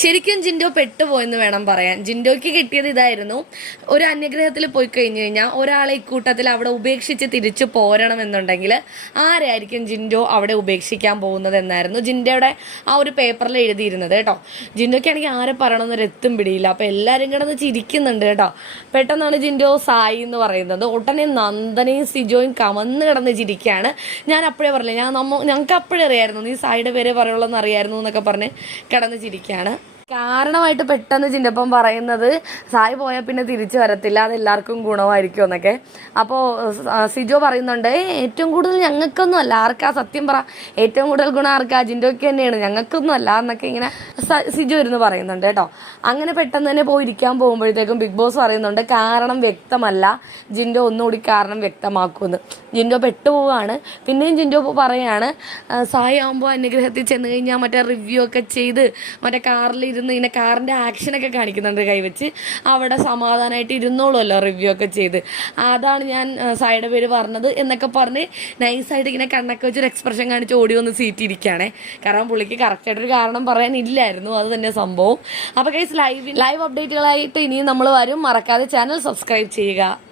ശരിക്കും ജിൻഡോ പെട്ടുപോയെന്ന് വേണം പറയാൻ. ജിൻഡോയ്ക്ക് കിട്ടിയത് ഇതായിരുന്നു. ഒരു അന്യഗ്രഹത്തിൽ പോയി കഴിഞ്ഞു കഴിഞ്ഞാൽ ഒരാളെ ഇക്കൂട്ടത്തിൽ അവിടെ ഉപേക്ഷിച്ച് തിരിച്ചു പോരണം എന്നുണ്ടെങ്കിൽ ആരായിരിക്കും ജിൻഡോ അവിടെ ഉപേക്ഷിക്കാൻ പോകുന്നത് എന്നായിരുന്നു ജിൻഡോയുടെ ആ ഒരു പേപ്പറിൽ എഴുതിയിരുന്നത് കേട്ടോ. ജിൻഡോയ്ക്കാണെങ്കിൽ ആരെ പറയണമെന്നൊരു എത്തും പിടിയില്ല. അപ്പോൾ എല്ലാവരും കിടന്ന് ചിരിക്കുന്നുണ്ട് കേട്ടോ. പെട്ടെന്നാണ് ജിൻഡോ സായി എന്ന് പറയുന്നത്. ഉടനെ നന്ദനയും സിജോയും കമന്ന് കിടന്ന് ചിരിക്കുകയാണ്. ഞാൻ അപ്പോഴേ പറഞ്ഞില്ല ഞാൻ നമ്മ ഞങ്ങൾക്ക് അപ്പോഴേ അറിയായിരുന്നു. നീ സായിയുടെ പേരെ പറയുള്ളൂ എന്നറിയായിരുന്നു എന്നൊക്കെ പറഞ്ഞ് കിടന്ന് ചിരിക്കുകയാണ്. കാരണമായിട്ട് പെട്ടെന്ന് ചിന്തപ്പം പറയുന്നത് സായി പോയാൽ പിന്നെ തിരിച്ചു വരത്തില്ല അത് എല്ലാവർക്കും ഗുണമായിരിക്കും എന്നൊക്കെ. അപ്പോൾ സിജോ പറയുന്നുണ്ട് ഏറ്റവും കൂടുതൽ ഞങ്ങൾക്കൊന്നും അല്ല ആർക്കാ സത്യം പറ ഏറ്റവും കൂടുതൽ ഗുണം ആർക്കാ ജിൻഡോയ്ക്ക് തന്നെയാണ് ഞങ്ങൾക്കൊന്നും അല്ല എന്നൊക്കെ ഇങ്ങനെ സിജോ ഇരുന്ന് പറയുന്നുണ്ട് കേട്ടോ. അങ്ങനെ പെട്ടെന്ന് തന്നെ പോയിരിക്കാൻ പോകുമ്പോഴത്തേക്കും ബിഗ് ബോസ് പറയുന്നുണ്ട് കാരണം വ്യക്തമല്ല. ജിൻഡോ ഒന്നുകൂടി കാരണം വ്യക്തമാക്കുമെന്ന്. ജിൻഡോ പെട്ടുപോവാണ് പിന്നെയും ജിൻഡോ പറയാണ് സായി ആകുമ്പോൾ അനുഗ്രഹത്തിൽ ചെന്ന് കഴിഞ്ഞാൽ മറ്റേ റിവ്യൂ ഒക്കെ ചെയ്ത് മറ്റേ കാറിൽ ഇരുന്ന് ഇങ്ങനെ കാറിന്റെ ആക്ഷനൊക്കെ കാണിക്കുന്നുണ്ട് കൈവച്ച്. അവിടെ സമാധാനമായിട്ട് ഇരുന്നോളുമല്ലോ റിവ്യൂ ഒക്കെ ചെയ്ത്. അതാണ് ഞാൻ സായിയുടെ പേര് പറഞ്ഞത് എന്നൊക്കെ പറഞ്ഞ് നൈസായിട്ട് ഇങ്ങനെ കണ്ണൊക്കെ വെച്ചൊരു എക്സ്പ്രഷൻ കാണിച്ച് ഓടി വന്ന് സീറ്റ് ഇരിക്കുകയാണേ. കാരണം പുള്ളിക്ക് കറക്റ്റായിട്ടൊരു കാരണം പറയാനില്ലായിരുന്നു. അത് തന്നെ സംഭവം. അപ്പോൾ കൈസ് ലൈവ് ലൈവ് അപ്ഡേറ്റുകളായിട്ട് ഇനിയും നമ്മൾ വരും. മറക്കാതെ ചാനൽ സബ്സ്ക്രൈബ് ചെയ്യുക.